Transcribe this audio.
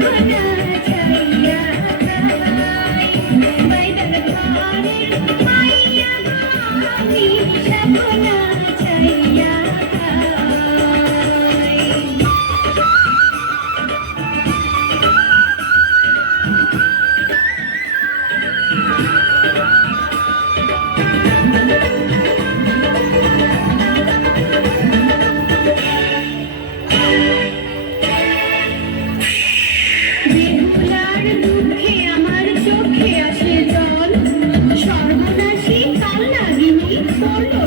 Yeah. sorry.